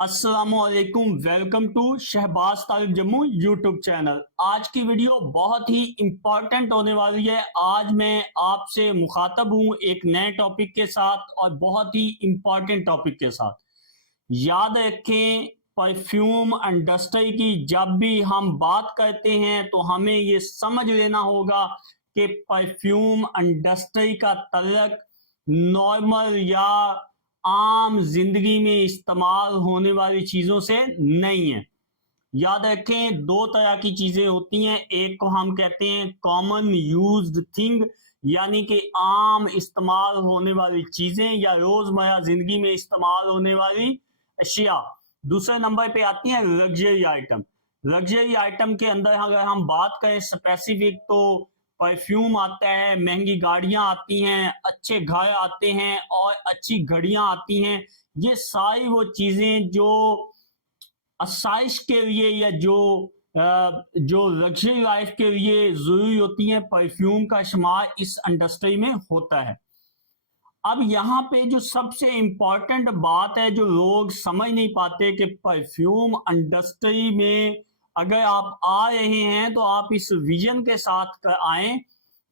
अस्सलामुअलैकुम, welcome to Shahbaz Tariq Jammu YouTube channel. आज की वीडियो बहुत ही इंपॉर्टेंट होने वाली है। आज मैं आपसे मुखातब हूं एक नए टॉपिक के साथ और बहुत ही इंपॉर्टेंट टॉपिक के साथ। याद रखें, परफ्यूम इंडस्ट्री की जब भी हम बात करते हैं तो हमें ये समझ लेना होगा कि परफ्यूम इंडस्ट्री का तल्लक नॉर्मल या आम जिंदगी में इस्तेमाल होने वाली चीजों से नहीं है। याद रखें, दो तरह की चीजें होती हैं। एक को हम कहते हैं कॉमन यूज्ड थिंग, यानी कि आम इस्तेमाल होने वाली चीजें या रोजमर्रा जिंदगी में इस्तेमाल होने वाली अशिया। दूसरे नंबर पे आती है लग्जरी आइटम। लग्जरी आइटम के अंदर अगर हम बात करें स्पेसिफिक, तो परफ्यूम आता है, महंगी गाड़ियां आती हैं, अच्छे घर आते हैं और अच्छी घड़ियां आती हैं। ये सारी वो चीजें जो आसाइश के लिए या जो लग्जरी लाइफ के लिए जरूरी होती हैं, परफ्यूम का शुमार इस इंडस्ट्री में होता है। अब यहाँ पे जो सबसे इंपॉर्टेंट बात है जो लोग समझ नहीं पाते कि परफ्यूम इंडस्ट्री में अगर आप आ रहे हैं तो आप इस विजन के साथ आए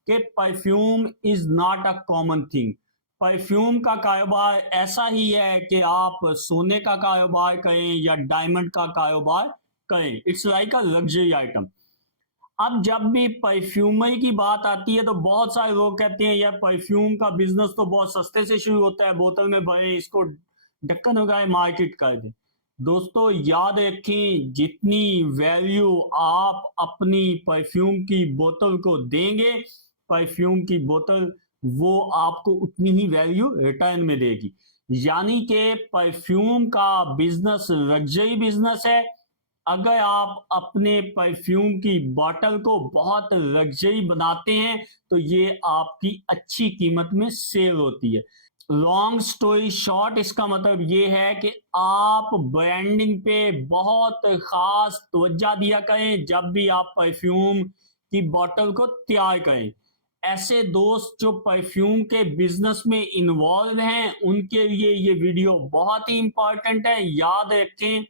कि perfume is not a common thing. Perfume का कारोबार ऐसा ही है कि आप सोने का कारोबार करें या डायमंड का कारोबार करें। It's like a luxury item. अब जब भी परफ्यूमरी की बात आती है तो बहुत सारे लोग कहते हैं यार परफ्यूम का बिजनेस तो बहुत सस्ते से शुरू होता है, बोतल में भरे इसको ढक्कन लगाए मार्केट कर दे। दोस्तों याद रखें, जितनी वैल्यू आप अपनी परफ्यूम की बोतल को देंगे, परफ्यूम की बोतल वो आपको उतनी ही वैल्यू रिटर्न में देगी। यानी कि परफ्यूम का बिजनेस लग्जरी बिजनेस है। अगर आप अपने परफ्यूम की बॉटल को बहुत लग्जरी बनाते हैं तो ये आपकी अच्छी कीमत में सेल होती है। लॉन्ग स्टोरी शॉर्ट, इसका मतलब ये है कि आप ब्रांडिंग पे बहुत खास तवज्जो दिया करें जब भी आप परफ्यूम की बोतल को तैयार करें। ऐसे दोस्त जो परफ्यूम के बिजनेस में इन्वॉल्व हैं उनके लिए ये वीडियो बहुत ही इंपॉर्टेंट है। याद रखें,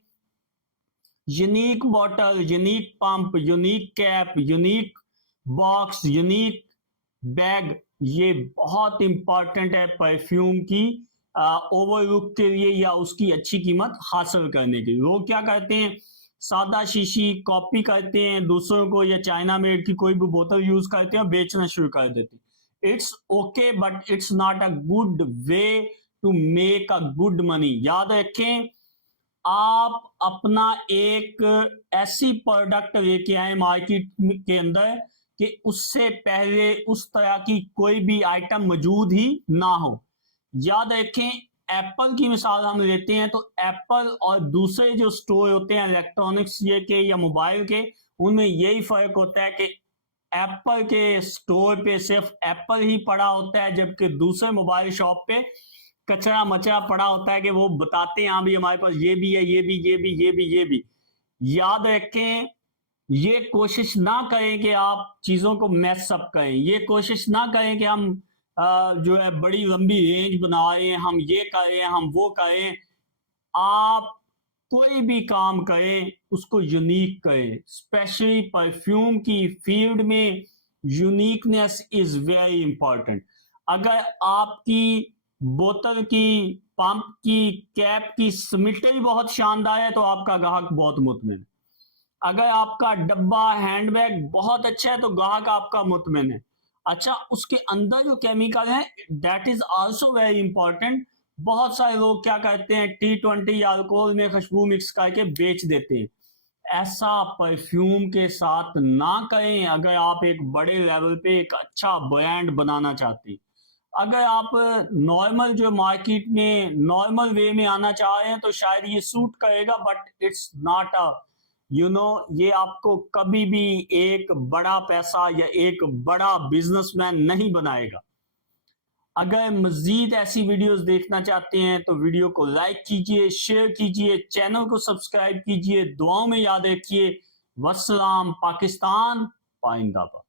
unique bottle, unique pump, unique cap, unique box, unique bag, ये बहुत इंपॉर्टेंट है परफ्यूम की ओवरलुक के लिए या उसकी अच्छी कीमत हासिल करने के लिए। लोग क्या करते हैं, सादा शीशी कॉपी करते हैं दूसरों को या चाइना मेड की कोई भी बोतल यूज करते हैं, बेचना शुरू कर देते हैं। It's okay but it's not a good way to make a good money. याद रखें, आप अपना एक ऐसी प्रोडक्ट लेके आए मार्केट के अंदर कि उससे पहले उस तरह की कोई भी आइटम मौजूद ही ना हो। याद रखें, एप्पल की मिसाल हम लेते हैं तो एप्पल और दूसरे जो स्टोर होते हैं इलेक्ट्रॉनिक्स ये के या मोबाइल के, उनमें यही फर्क होता है कि एप्पल के स्टोर पे सिर्फ एप्पल ही पड़ा होता है, जबकि दूसरे मोबाइल शॉप पे कचरा मचरा पड़ा होता है कि वो बताते हैं हाँ भी हमारे पास ये भी है, ये भी, ये भी, ये भी, ये भी। याद रखें, ये कोशिश ना करें कि आप चीजों को मैस अप करें। ये कोशिश ना करें कि हम जो है बड़ी लंबी रेंज बना रहे हैं, हम ये करें, हम वो करें। आप कोई भी काम करें उसको यूनिक करें। स्पेशली परफ्यूम की फील्ड में यूनिकनेस इज वेरी इंपॉर्टेंट। अगर आपकी बोतल की, पंप की, कैप की सिमिट्री बहुत शानदार है तो आपका ग्राहक बहुत मुतमिन है। अगर आपका डब्बा हैंडबैग बहुत अच्छा है तो ग्राहक आपका मुतमिन है। अच्छा, उसके अंदर जो केमिकल है that is also very important. बहुत सारे लोग क्या करते हैं, T20 अल्कोहल में खुशबू मिक्स करके बेच देते हैं। ऐसा परफ्यूम के साथ ना करें अगर आप एक बड़े लेवल पे एक अच्छा ब्रांड बनाना चाहते हैं। अगर आप नॉर्मल जो मार्केट में नॉर्मल वे में आना चाह रहे हैं तो शायद ये सूट करेगा, बट इट्स नॉट अ ये आपको कभी भी एक बड़ा पैसा या एक बड़ा बिजनेसमैन नहीं बनाएगा। अगर मजीद ऐसी वीडियोस देखना चाहते हैं तो वीडियो को लाइक कीजिए, शेयर कीजिए, चैनल को सब्सक्राइब कीजिए, दुआओं में याद रखिए। वस्सलाम, पाकिस्तान पाइंदाबाद।